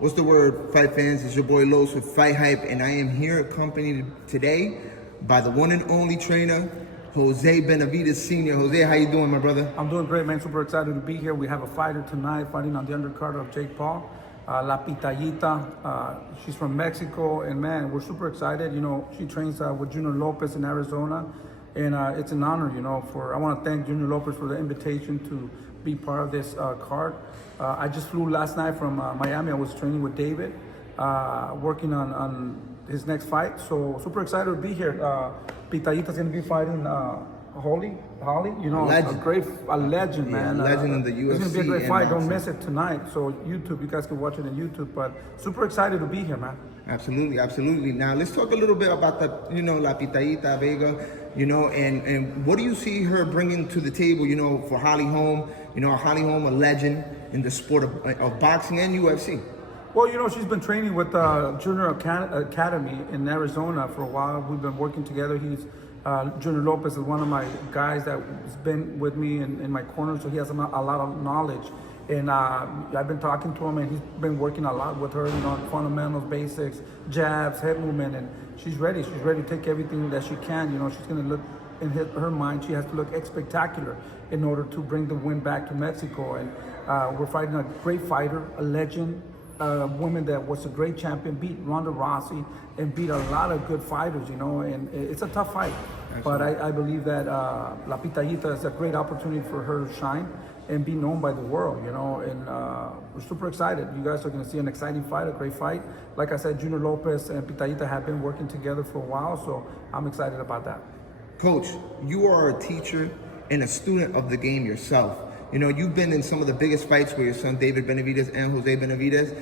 What's the word, fight fans? It's your boy Los with FightHype, and I am here accompanied today by the one and only trainer, Jose Benavidez Sr. Jose, how you doing, my brother? I'm doing great, man. Super excited to be here. We have a fighter tonight fighting on the undercard of Jake Paul, La Pitayita. She's from Mexico, and man, we're super excited. You know, she trains with Julio Lopez in Arizona, and it's an honor, you know, I want to thank Julio Lopez for the invitation to be part of this card. I just flew last night from Miami. I was training with David, working on his next fight. So super excited to be here. Pitayita's going to be fighting Holly, you know, a legend, man. Legend in the UFC. It's going to be a great fight. Don't miss it tonight. So YouTube, you guys can watch it on YouTube. But super excited to be here, man. Absolutely, absolutely. Now let's talk a little bit about the, you know, La Pitita Vega, you know, and what do you see her bringing to the table, you know, for Holm? You know, Holm, a legend in the sport of boxing and UFC. Well, you know, she's been training with Junior Academy in Arizona for a while. We've been working together. Junior Lopez is one of my guys that's been with me in my corner, so he has a lot of knowledge. And I've been talking to him, and he's been working a lot with her, you know, fundamentals, basics, jabs, head movement, and she's ready. She's ready to take everything that she can. You know, she's going to look, in her mind, she has to look spectacular in order to bring the win back to Mexico. And we're fighting a great fighter, a legend, a woman that was a great champion, beat Ronda Rousey, and beat a lot of good fighters, you know, and it's a tough fight. Absolutely. But I believe that La Pitayita is a great opportunity for her to shine and be known by the world, you know, and we're super excited. You guys are going to see an exciting fight, a great fight. Like I said, Junior Lopez and Pitayita have been working together for a while, so I'm excited about that. Coach, you are a teacher and a student of the game yourself. You know, you've been in some of the biggest fights with your son, David Benavidez and Jose Benavidez.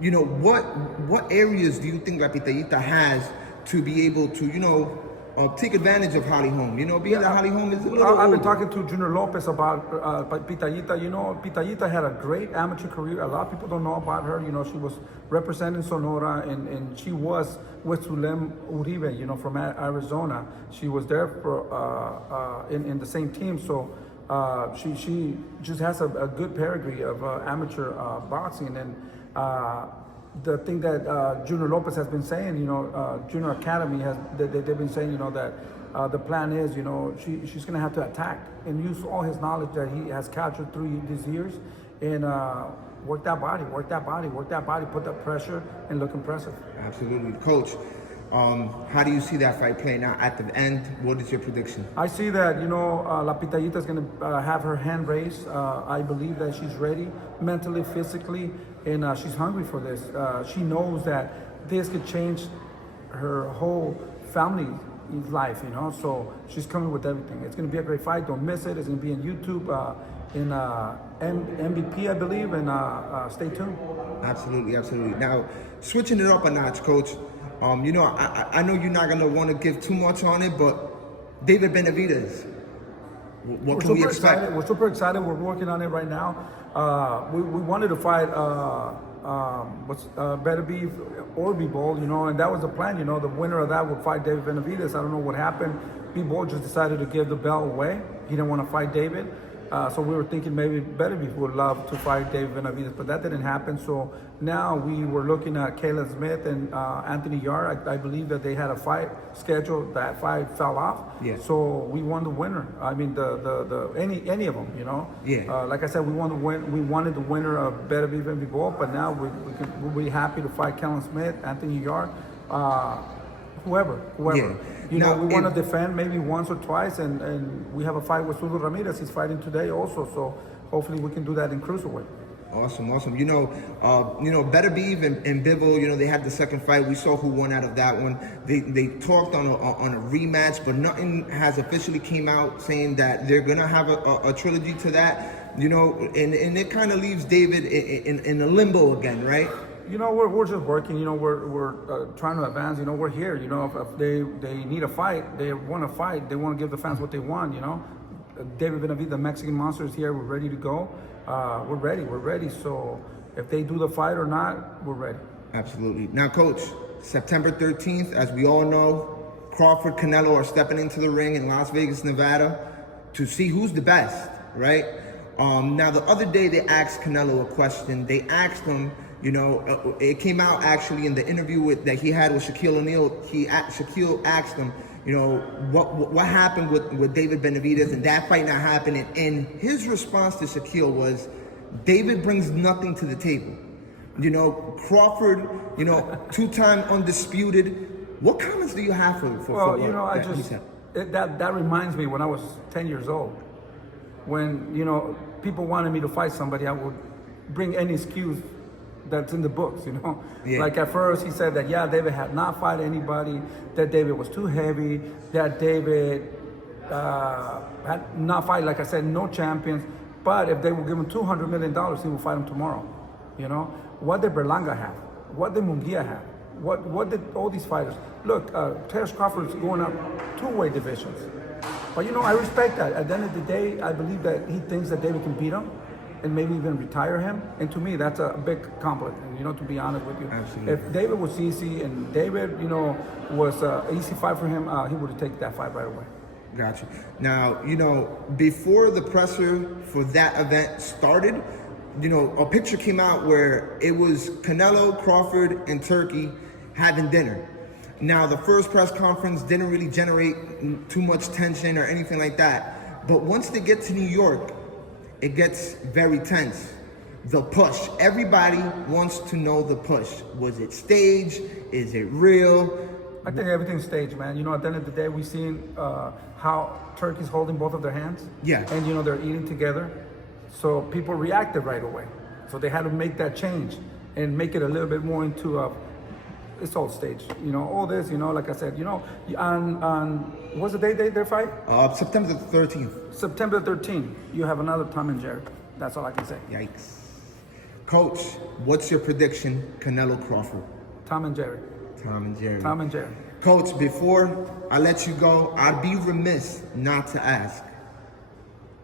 You know, what areas do you think La Pitayita has to be able to, you know, take advantage of Holm? You know, being that Holm is a little I've been talking to Junior Lopez about Pitayita. You know, Pitayita had a great amateur career. A lot of people don't know about her. You know, she was representing Sonora, and she was with Zulem Uribe, you know, from Arizona. She was there for in the same team. So she just has a good pedigree of amateur boxing. And the thing that Junior Lopez has been saying, you know, Junior Academy they've been saying, you know, that the plan is, you know, she's going to have to attack and use all his knowledge that he has captured through these years, and work that body, put that pressure, and look impressive. Absolutely. Coach, how do you see that fight playing out at the end? What is your prediction? I see that, you know, La Pitayita is going to have her hand raised. I believe that she's ready mentally, physically, and she's hungry for this. She knows that this could change her whole family's life, you know, so she's coming with everything. It's going to be a great fight. Don't miss it. It's going to be on YouTube, in MVP, I believe, and stay tuned. Absolutely, absolutely. Now, switching it up a notch, Coach. You know, I know you're not going to want to give too much on it, but David Benavidez, what can we expect? We're super excited. We're working on it right now. We wanted to fight Better Beef or B-Ball, you know, and that was the plan. You know, the winner of that would fight David Benavidez. I don't know what happened. B-Ball just decided to give the belt away. He didn't want to fight David. So we were thinking maybe Better Beef would love to fight David Benavidez, but that didn't happen. So now we were looking at Caleb Smith and Anthony Yarde. I believe that they had a fight scheduled. That fight fell off. Yeah. So we won the winner. I mean, any of them, you know. Yeah. Like I said, we wanted the winner of Better Beef and B-Ball, but now we'll be happy to fight Caleb Smith, Anthony Yarde, whoever. Yeah. You know, we want to defend maybe once or twice, and we have a fight with Julio Ramirez. He's fighting today also, so hopefully we can do that in cruiserweight. Awesome. You know, Better Beef and Bivol, you know, they had the second fight. We saw who won out of that one. They talked on a rematch, but nothing has officially came out saying that they're gonna have a trilogy to that. You know, and it kind of leaves David in a limbo again, right? You know, we're just working. You know, we're trying to advance. You know, we're here. You know, if they need a fight, they want to fight. They want to give the fans what they want. You know, David Benavidez, the Mexican Monster, is here. We're ready to go. We're ready. So if they do the fight or not, we're ready. Absolutely. Now, Coach, September 13th, as we all know, Crawford, Canelo are stepping into the ring in Las Vegas, Nevada, to see who's the best, right? Now, the other day they asked Canelo a question. They asked him, You know, it came out actually in the interview that he had with Shaquille O'Neal. Shaquille asked him, you know, what happened with David Benavidez and that fight not happening. And his response to Shaquille was, David brings nothing to the table. You know, Crawford, you know, two-time undisputed. What comments do you have for well, you know, that reminds me when I was 10 years old. When, you know, people wanted me to fight somebody, I would bring any excuse that's in the books, you know. Yeah. Like at first he said that, yeah, David had not fought anybody, that David was too heavy, that David had not fight, like I said, no champions, but if they would give him $200 million, he would fight him tomorrow, you know. What did Berlanga have? What did Munguia have? What did all these fighters? Look, Terence Crawford is going up two-weight divisions. But, you know, I respect that. At the end of the day, I believe that he thinks that David can beat him and maybe even retire him. And to me, that's a big compliment, you know, to be honest with you. Absolutely. If David was easy and David, you know, was an easy fight for him, he would have taken that fight right away. Gotcha. Now, you know, before the presser for that event started, you know, a picture came out where it was Canelo, Crawford, and Turkey having dinner. Now, the first press conference didn't really generate too much tension or anything like that. But once they get to New York, it gets very tense. The push. Everybody wants to know the push. Was it staged? Is it real? I think everything's staged, man. You know, at the end of the day, we've seen how Turkey's holding both of their hands. Yeah. And, you know, they're eating together. So people reacted right away. So they had to make that change and make it a little bit more into it's all staged. You know, all this, you know, like I said, you know, on what's the day they fight? September the 13th. September 13th. You have another Tom and Jerry. That's all I can say. Yikes. Coach, what's your prediction, Canelo Crawford? Tom and Jerry. Tom and Jerry. Tom and Jerry. Coach, before I let you go, I'd be remiss not to ask.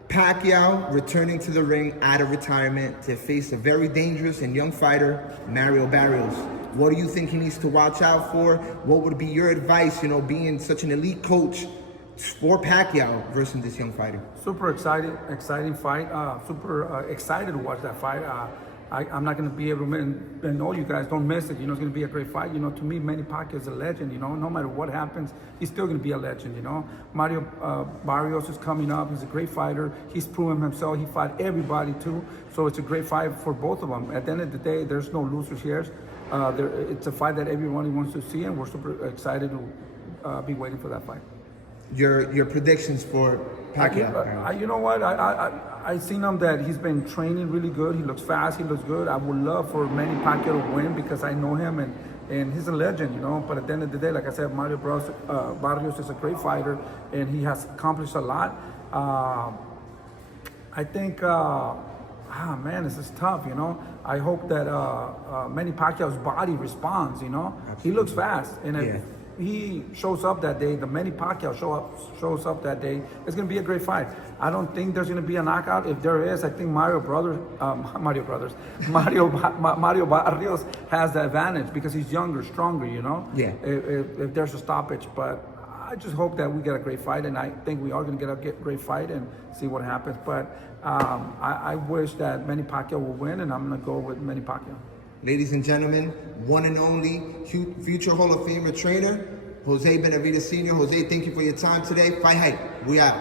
Pacquiao returning to the ring out of retirement to face a very dangerous and young fighter, Mario Barrios. What do you think he needs to watch out for? What would be your advice, you know, being such an elite coach for Pacquiao versus this young fighter? Super exciting fight. Super excited to watch that fight. I'm not going to be able to, and all you guys don't miss it. You know, it's going to be a great fight. You know, to me, Manny Pacquiao is a legend. You know, no matter what happens, he's still going to be a legend. You know, Mario Barrios is coming up. He's a great fighter. He's proven himself. He fought everybody too. So it's a great fight for both of them. At the end of the day, there's no losers here. It's a fight that everyone wants to see, and we're super excited to be waiting for that fight. Your predictions for Pacquiao? You know what? I seen him that he's been training really good. He looks fast. He looks good. I would love for Manny Pacquiao to win because I know him and he's a legend, you know. But at the end of the day, like I said, Mario Barrios is a great fighter and he has accomplished a lot. I think, man, this is tough, you know. I hope that Manny Pacquiao's body responds, you know. Absolutely. He looks fast, and if he shows up that day, the Manny Pacquiao shows up that day, it's going to be a great fight. I don't think there's going to be a knockout. If there is, I think Mario Barrios has the advantage because he's younger, stronger, you know. Yeah. If there's a stoppage, but I just hope that we get a great fight, and I think we are going to get a great fight and see what happens. But I wish that Manny Pacquiao will win, and I'm going to go with Manny Pacquiao. Ladies and gentlemen, one and only future Hall of Famer trainer, Jose Benavidez Sr. Jose, thank you for your time today. Fight Hype, we out.